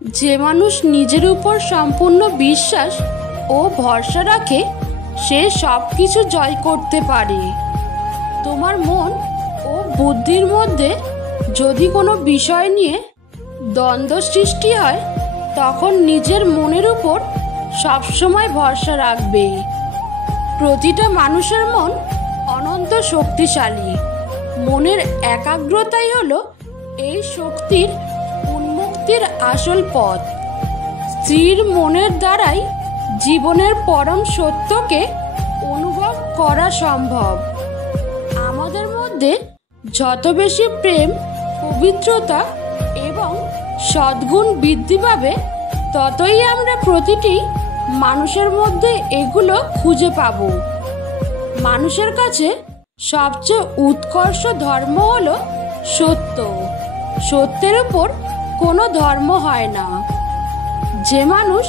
যে মানুষ নিজের উপর সম্পূর্ণ বিশ্বাস ও ভরসা রাখে সে সব কিছু জয় করতে পারে। তোমার মন ও বুদ্ধির মধ্যে যদি কোনো বিষয় নিয়ে দ্বন্দ্ব সৃষ্টি হয় তখন নিজের মনের উপর সবসময় ভরসা রাখবে। প্রতিটা মানুষের মন অনন্ত শক্তিশালী। মনের একাগ্রতাই হলো এই শক্তির উন্মুক্তির আসল পথ। স্থির মনের দ্বারাই জীবনের পরম সত্যকে অনুভব করা সম্ভব। আমাদের মধ্যে যত বেশি প্রেম, পবিত্রতা এবং সদ্গুণ বৃদ্ধি পাবে ততই আমরা প্রতিটি মানুষের মধ্যে এগুলো খুঁজে পাব। মানুষের কাছে সবচেয়ে উৎকর্ষ ধর্ম হলো সত্য। সত্যের উপর কোনো ধর্ম হয় না। যে মানুষ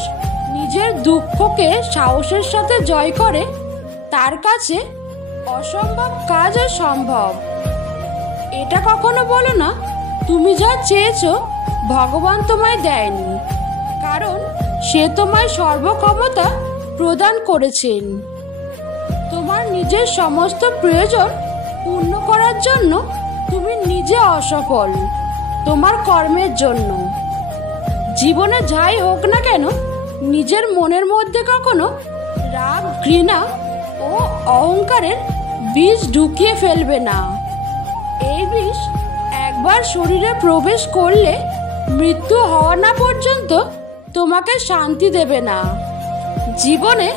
নিজের দুঃখকে সাহসের সাথে জয় করে তার কাছে অসম্ভব কাজও সম্ভব। এটা কখনো বলো না তুমি যা চেয়েছো ভগবান তোমায় দেয়নি, কারণ সে তোমায় সর্বক্ষমতা প্রদান করেছেন। তোমার নিজের সমস্ত প্রয়োজন পূর্ণ করার জন্য তুমি নিজে অসফল তোমার কর্মের জন্য। জীবনে যাই হোক না কেন নিজের মনের মধ্যে কখনো রাগ, ঘৃণা ও অহংকারের বীজ ঢুকিয়ে ফেলবে না। এই বিষ একবার শরীরে প্রবেশ করলে মৃত্যু হওয়া না পর্যন্ত তোমাকে শান্তি দেবে না। জীবনে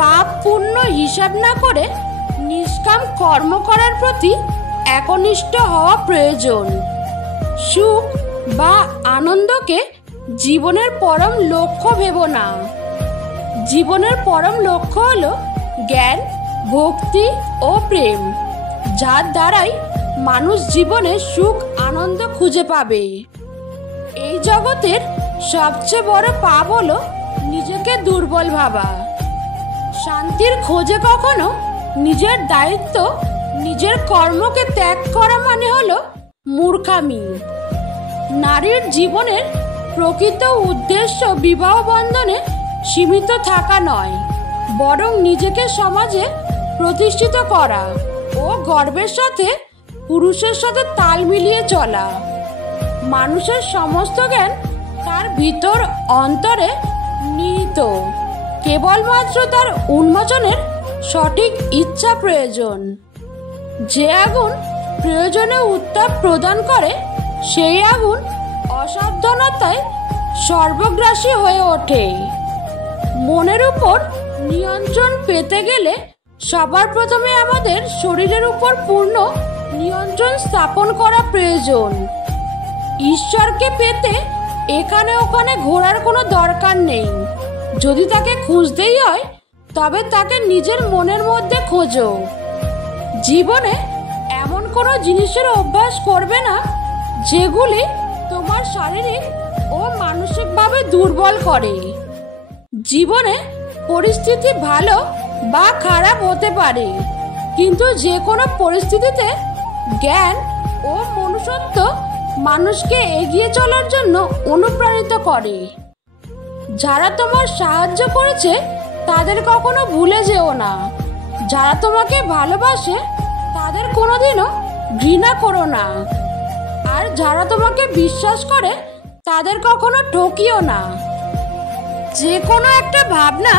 পাপ পুণ্য হিসাব না করে নিষ্কাম কর্ম করার প্রতি একনিষ্ঠ হওয়া প্রয়োজন। সুখ বা আনন্দকে জীবনের পরম লক্ষ্য ভেবো না। জীবনের পরম লক্ষ্য হলো জ্ঞান, ভক্তি ও প্রেম, যার দ্বারাই মানুষ জীবনে সুখ আনন্দ খুঁজে পাবে। এই জগতের সবচেয়ে বড় পাপ হলো নিজেকে দুর্বল ভাবা। শান্তির খোঁজে কখনো নিজের দায়িত্ব, নিজের কর্মকে ত্যাগ করা মানে হলো মূর্খামি। নারীর জীবনের প্রকৃত উদ্দেশ্য বিবাহ বন্ধনে সীমিত থাকা নয়, বরং নিজেকে সমাজে প্রতিষ্ঠিত করা ও গর্বের সাথে পুরুষের সাথে তাল মিলিয়ে চলা। মানুষের সমস্ত জ্ঞান তার ভিতর অন্তরে নিহিত, কেবলমাত্র তার উন্মোচনের সঠিক ইচ্ছা প্রয়োজন। যে আগুন প্রয়োজনে উত্তাপ প্রদান করে সেই আগুন অসাবধানতায় সর্বগ্রাসী হয়ে ওঠে। মনের উপর নিয়ন্ত্রণ পেতে গেলে সবার প্রথমে আমাদের শরীরের উপর পূর্ণ নিয়ন্ত্রণ স্থাপন করা প্রয়োজন। ঈশ্বরকে পেতে এখানে ওখানে ঘোরার কোনো দরকার নেই। যদি তাকে খুঁজতেই হয় তবে তাকে নিজের মনের মধ্যে খোঁজো। জীবনে এমন কোনো জিনিসের অভ্যাস করবে না যেগুলি তোমার শারীরিক ও মানসিকভাবে দুর্বল করে। জীবনে পরিস্থিতি ভালো বা খারাপ হতে পারে, কিন্তু যে কোনো পরিস্থিতিতে জ্ঞান ও মনুষ্যত্ব মানুষকে এগিয়ে চলার জন্য অনুপ্রাণিত করে। যারা তোমার সাহায্য করেছে তাদের কখনো ভুলে যেও না। যারা তোমাকে ভালোবাসে তাদের কোনোদিনও ঘৃণা করো না। আর যারা তোমাকে বিশ্বাস করে তাদের কখনো ঠকিও না। যে কোনো একটা ভাবনা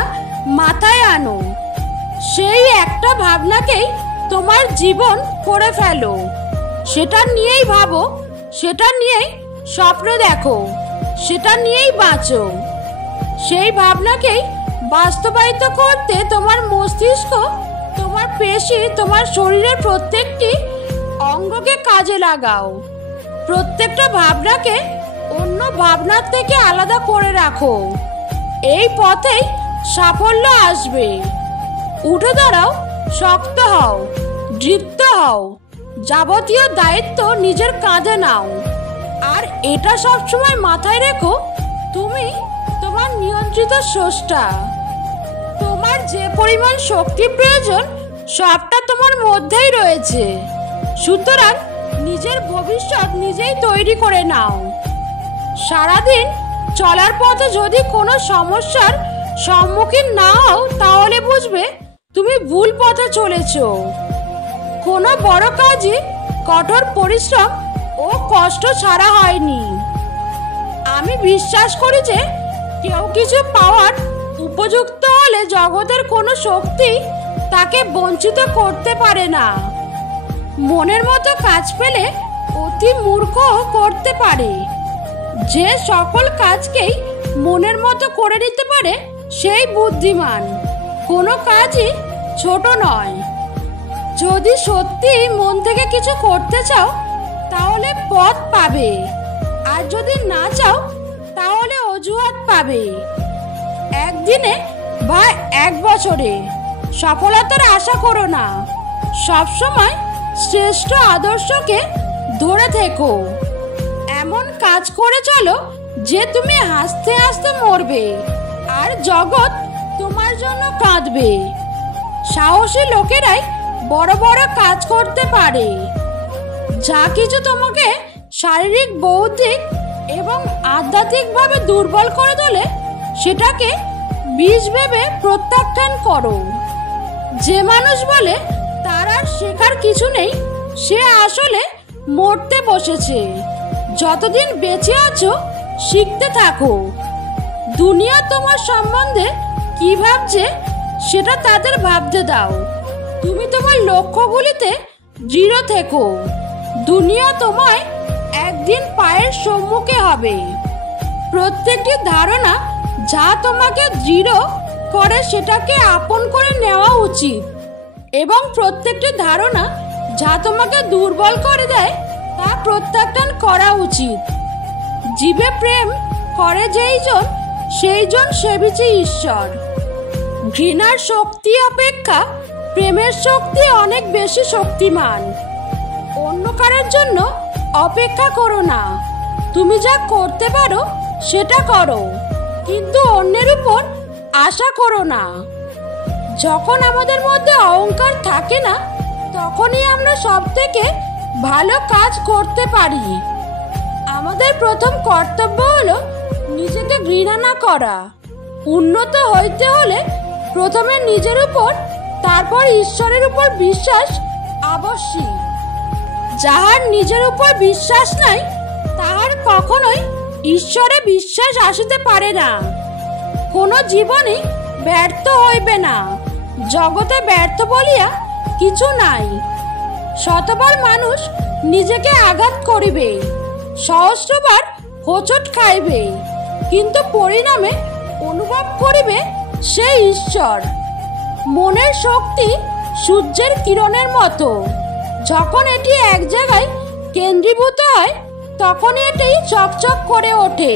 মাথায় আনো, সেই একটা ভাবনাকেই তোমার জীবন করে ফেলো। সেটা নিয়েই ভাবো, সেটা নিয়েই স্বপ্ন দেখো, সেটা নিয়েই বাঁচো। সেই ভাবনাকেই বাস্তবায়িত করতে তোমার মস্তিষ্ক, তোমার পেশি, তোমার শরীরের প্রত্যেকটি অঙ্গকে কাজে লাগাও। প্রত্যেকটা ভাবনাকে অন্য ভাবনার থেকে আলাদা করে রাখো। এই পথেই সাফল্য আসবে। উঠে দাঁড়াও, শক্ত হও, দৃপ্ত হও, যাবতীয় দায়িত্ব নিজের কাঁধে নাও। আর এটা সবসময় মাথায় রেখো, তুমি তোমার নিয়ন্ত্রিত স্রষ্টা। তোমার যে পরিমাণ শক্তি প্রয়োজন সবটা তোমার মধ্যেই রয়েছে। সুতরাং নিজের ভবিষ্যৎ নিজেই তৈরি করে নাও। সারাদিন চলার পথে যদি কোনো সমস্যার সম্মুখীন না হও তাহলে বুঝবে তুমি ভুল পথে চলেছো। কোনো বড় কাজই কঠোর পরিশ্রম ও কষ্ট ছাড়া হয়নি। আমি বিশ্বাস করি যে কেউ কিছু পাওয়ার উপযুক্ত হলে জগতের কোনো শক্তি তাকে বঞ্চিত করতে পারে না। মনের মতো কাজ পেলে অতি মূর্খ করতে পারে। যে সকল কাজকেই মনের মতো করে নিতে পারে সেই বুদ্ধিমান। কোনো কাজই ছোট নয়। যদি সত্যি মন থেকে কিছু করতে চাও তাহলে পথ পাবে, আর যদি না চাও তাহলে অজুহাত পাবে। একদিনে বা এক বছরে সফলতার আশা করো না। সবসময় শ্রেষ্ঠ আদর্শকে ধরে থেকো। এমন কাজ করে চলো যে তুমি হাসতে হাসতে মরবে আর জগৎ তোমার জন্য কাঁদবে। সাহসী লোকেরাই বড় বড় কাজ করতে পারে। যা কিছু তোমাকে শারীরিক, বৌদ্ধিক এবং আধ্যাত্মিকভাবে দুর্বল করে তোলে সেটাকে বিষ ভেবে প্রত্যাখ্যান করো। যে মানুষ বলে তার আর শেখার কিছু নেই সে আসলে মরতে বসেছে। যতদিন বেঁচে আছো শিখতে থাকো। দুনিয়া তোমার সম্বন্ধে কি ভাবছে সেটা তাদের ভাবতে দাও। তুমি তোমার লক্ষ্যগুলিতে দৃঢ় থেকো। দুনিয়া তোমায় একদিন পায়ের সম্মুখে হবে। প্রত্যেকটি ধারণা যা তোমাকে দৃঢ় করে সেটাকে আপন করে নেওয়া উচিত, এবং প্রত্যেকটি ধারণা যা তোমাকে দুর্বল করে দেয় তা প্রত্যাখ্যান করা উচিত। জীবে প্রেম করে যেইজন সেইজন সেবিছে ঈশ্বর। ঘৃণার শক্তি অপেক্ষা প্রেমের শক্তি অনেক বেশি শক্তিমান। অন্য কারোর জন্য অপেক্ষা করো না। তুমি যা করতে পারো সেটা করো, কিন্তু অন্যের উপর আশা করো না। যখন আমাদের মধ্যে অহংকার থাকে না তখনই আমরা সব থেকে ভালো কাজ করতে পারি। আমাদের প্রথম কর্তব্য হলো নিজেকে ঘৃণা না করা। উন্নত হইতে হলে প্রথমে নিজের উপর, তারপর ঈশ্বরের উপর বিশ্বাস আবশ্যক। যাহার নিজের উপর বিশ্বাস নাই তাহার কখনোই ঈশ্বরে বিশ্বাস আসিতে পারে না। কোনো জীবনই ব্যর্থ হইবে না। জগতে ব্যর্থ বলিয়া কিছু নাই। শতবার মানুষ নিজেকে আঘাত করিবে, সহস্রবার হোঁচট খাইবে, কিন্তু পরিণামে অনুভব করিবে সে ঈশ্বর। মনের শক্তি সূর্যের কিরণের মতো। যখন এটি এক জায়গায় কেন্দ্রীভূত হয় তখন এটি চকচক করে ওঠে।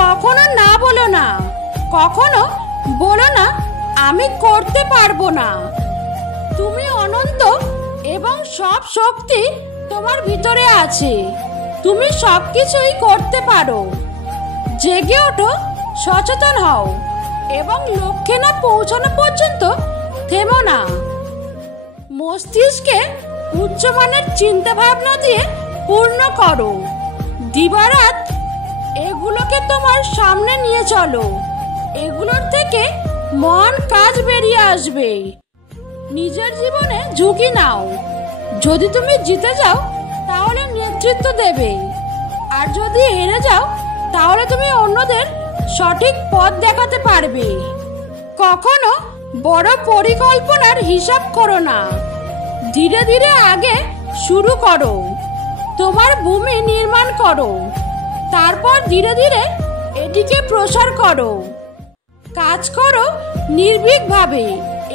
কখনো না বলো না, কখনো বলো না আমি করতে পারবো না। তুমি অনন্ত এবং সব শক্তি তোমার ভিতরে আছে। তুমি সবকিছুই করতে পারো। জেগে ওঠো, সচেতন হও এবং লক্ষ্যে না পৌঁছানো পর্যন্ত থেমো না। মস্তিষ্কে উচ্চমানের চিন্তা ভাবনা দিয়ে পূর্ণ করো। দিবারাত এগুলোকে তোমার সামনে নিয়ে চলো। এগুলোর থেকে মহান কাজ বেরিয়ে আসবে। নিজের জীবনে ঝুঁকি নাও। যদি তুমি জিতে যাও তাহলে নেতৃত্ব দেবে, আর যদি হেরে যাও তাহলে তুমি অন্যদের সঠিক পথ দেখাতে পারবে। কখনো বড় পরিকল্পনার হিসাব করো না। ধীরে ধীরে আগে শুরু করো। তোমার ভূমি নির্মাণ করো, তারপর ধীরে ধীরে এটিকে প্রসার করো। কাজ করো নির্ভীকভাবে।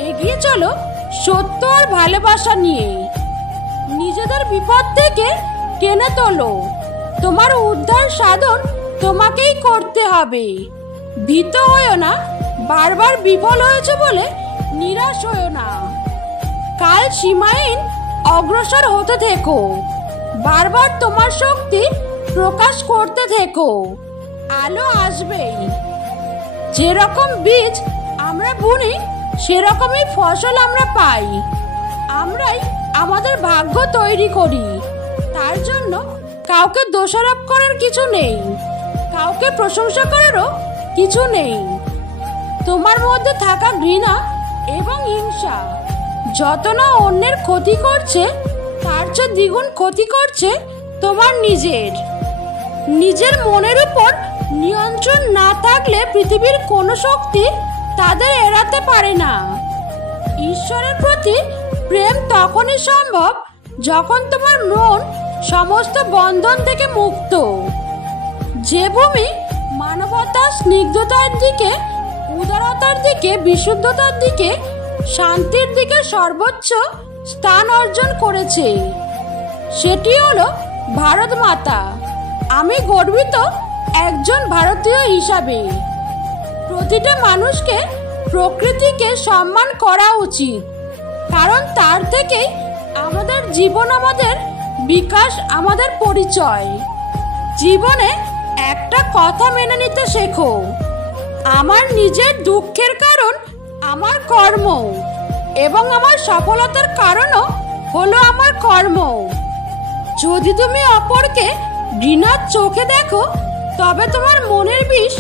এগিয়ে চলো সত্য আর ভালোবাসা নিয়ে। নিজেদের বিপদ থেকে টেনে তোলো। তোমার উদ্ধার সাধন তোমাকেই করতে হবে। ভীত হয়ো না। বারবার বিফল হয়েছে বলে নিরাশ হয়ো না। কাল সীমাহীন অগ্রসর হতে থেকো। বারবার তোমার শক্তি প্রকাশ করতে থেকো। আলো আসবেই। যেরকম বীজ আমরা বুনি সেরকমই ফসল আমরা পাই। আমরাই আমাদের ভাগ্য তৈরি করি। তার জন্য কাউকে দোষারোপ করার কিছু নেই, কাউকে প্রশংসা করারও কিছু নেই। তোমার মধ্যে থাকা ঘৃণা এবং হিংসা যত না অন্যের ক্ষতি করছে, তার চেয়ে দ্বিগুণ ক্ষতি করছে তোমার নিজের মনের উপর নিয়ন্ত্রণ না থাকলে পৃথিবীর কোনো শক্তি তাদের এড়াতে পারে না। ঈশ্বরের প্রতি প্রেম তখনই সম্ভব যখন তোমার মন সমস্ত বন্ধন থেকে মুক্ত। যে ভূমি মানবতা, স্নিগ্ধতার দিকে, উদারতার দিকে, বিশুদ্ধতার দিকে, শান্তির দিকে সর্বোচ্চ স্থান অর্জন করেছে, সেটি হলো ভারত মাতা। আমি গর্বিত একজন ভারতীয় হিসাবে। প্রতিটা মানুষকে, প্রকৃতিকে সম্মান করা উচিত, কারণ তার থেকেই আমাদের জীবন, আমাদের বিকাশ, আমাদের পরিচয়। জীবনে একটা কথা মেনে নিতে শেখো, আমার নিজের দুঃখের কারণ আমার কর্ম এবং আমার সফলতার কারণও হলো আমার কর্ম। যদি তুমি অপরকে ঘৃণার চোখে দেখো, তবে তোমার মনের বিষ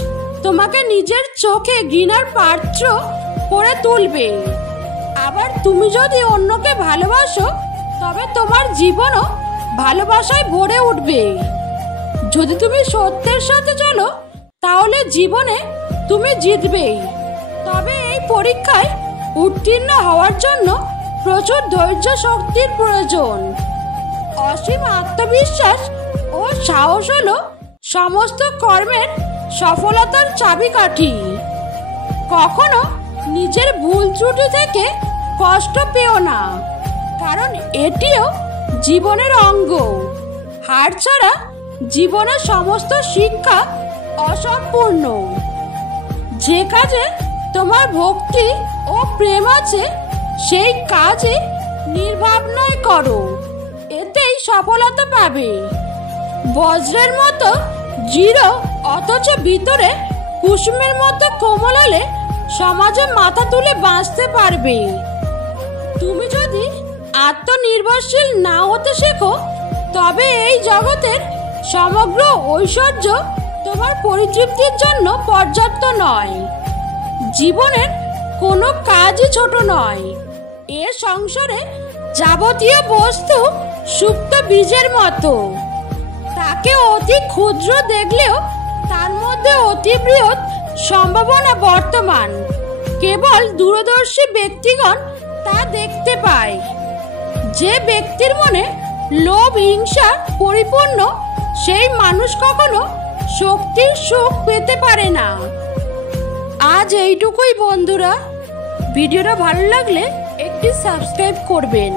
তোমাকে নিজের চোখে ঘৃণার পাত্র করে তুলবে। আবার তুমি যদি অন্যকে ভালোবাসো, তবে তোমার জীবনও ভালোবাসায় ভরে উঠবে। যদি তুমি সত্যের সাথে চলো, তাহলে জীবনে তুমি জিতবেই। তবে এই পরীক্ষায় উত্তীর্ণ হওয়ার জন্য প্রচুর ধৈর্য শক্তির প্রয়োজন। অসীম আত্মবিশ্বাস ও সাহস হলো সমস্ত কর্মের সফলতার চাবিকাঠি। কখনো নিজের ভুল ত্রুটি থেকে কষ্ট পেও না, কারণ এটিও জীবনের অঙ্গ। হার ছাড়া জীবনের সমস্ত শিক্ষা অসম্পূর্ণ। যে কাজে তোমার ভক্তি ও প্রেম আছে, সেই কাজে নির্ভাবনায় করো, এতেই সফলতা পাবে। বজ্রের মতো দৃঢ় অথচ ভিতরে কুসুমের মতো কোমল হলে সমাজে মাথা তুলে বাঁচতে পারবে। তুমি যদি আত্মনির্ভরশীল না হতে শেখো, তবে এই জগতের সমগ্র ঐশ্বর্য তোমার পরিতৃপ্তির জন্য পর্যাপ্ত নয়। জীবনের কোনো কাজই ছোট নয়। এ সংসারে যাবতীয় বস্তু সুপ্ত বীজের মতো, তাকে অতি ক্ষুদ্র দেখলেও তার মধ্যে অতি বৃহৎ সম্ভাবনা বর্তমান। কেবল দূরদর্শী ব্যক্তিগণ তা দেখতে পায়। যে ব্যক্তির মনে লোভ, হিংসা পরিপূর্ণ, সেই মানুষ কখনো শক্তির সুখ পেতে পারে না। আজ এইটুকুই বন্ধুরা। ভিডিওটা ভালো লাগলে একটি সাবস্ক্রাইব করবেন।